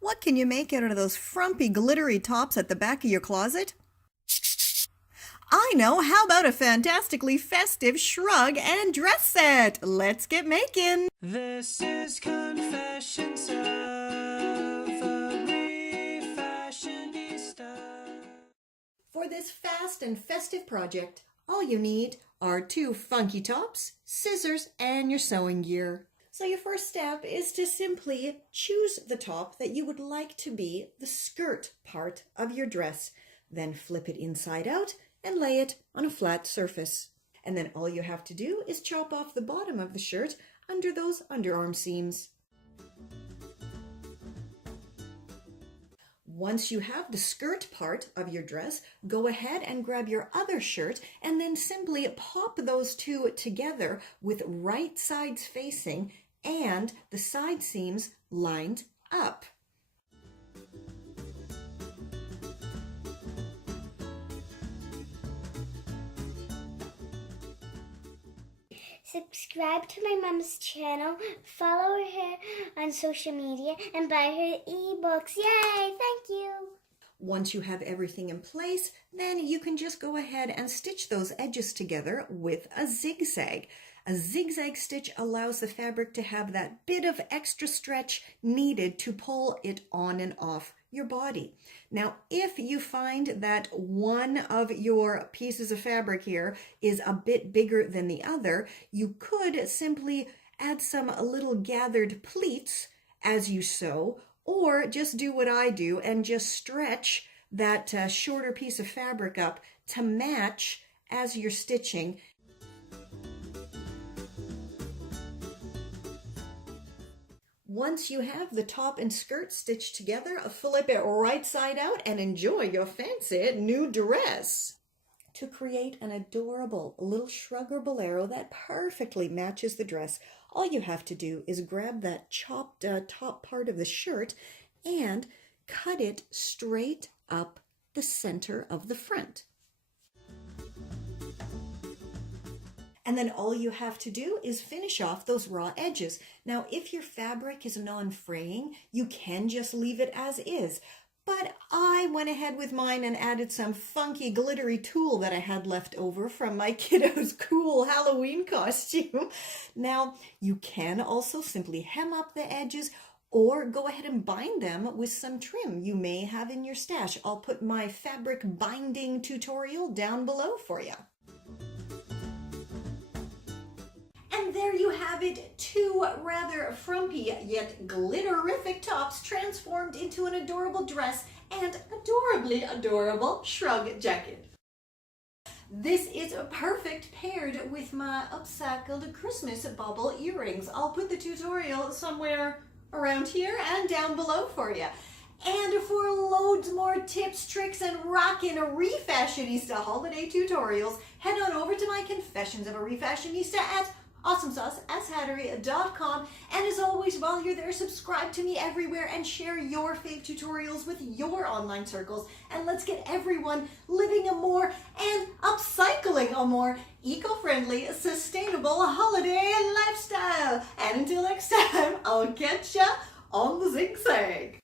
What can you make out of those frumpy, glittery tops at the back of your closet? I know! How about a fantastically festive shrug and dress set? Let's get making! This is Confessions of a Refashionista. For this fast and festive project, all you need are 2 funky tops, scissors, and your sewing gear. So your first step is to simply choose the top that you would like to be the skirt part of your dress. Then flip it inside out and lay it on a flat surface. And then all you have to do is chop off the bottom of the shirt under those underarm seams. Once you have the skirt part of your dress, go ahead and grab your other shirt and then simply pop those 2 together with right sides facing and the side seams lined up. Subscribe to my mom's channel, follow her on social media, and buy her ebooks. Yay! Thank you! Once you have everything in place, then you can just go ahead and stitch those edges together with a zigzag. A zigzag stitch allows the fabric to have that bit of extra stretch needed to pull it on and off your body. Now, if you find that one of your pieces of fabric here is a bit bigger than the other, you could simply add some little gathered pleats as you sew, or just do what I do and just stretch that shorter piece of fabric up to match as you're stitching. Once you have the top and skirt stitched together, flip it right side out and enjoy your fancy new dress. To create an adorable little shrug or bolero that perfectly matches the dress, all you have to do is grab that chopped top part of the shirt and cut it straight up the center of the front. And then all you have to do is finish off those raw edges. Now, if your fabric is non-fraying, you can just leave it as is. But I went ahead with mine and added some funky glittery tulle that I had left over from my kiddo's cool Halloween costume. Now, you can also simply hem up the edges or go ahead and bind them with some trim you may have in your stash. I'll put my fabric binding tutorial down below for you. And there you have it, 2 rather frumpy yet glitterific tops transformed into an adorable dress and adorably adorable shrug jacket. This is perfect paired with my upcycled Christmas bauble earrings. I'll put the tutorial somewhere around here and down below for you. And for loads more tips, tricks, and rockin' Refashionista holiday tutorials, head on over to my Confessions of a Refashionista at awesomesaucehattery.com. And as always, while you're there, subscribe to me everywhere and share your fave tutorials with your online circles. And let's get everyone living a more and upcycling a more eco-friendly, sustainable holiday lifestyle. And until next time, I'll catch ya on the zigzag.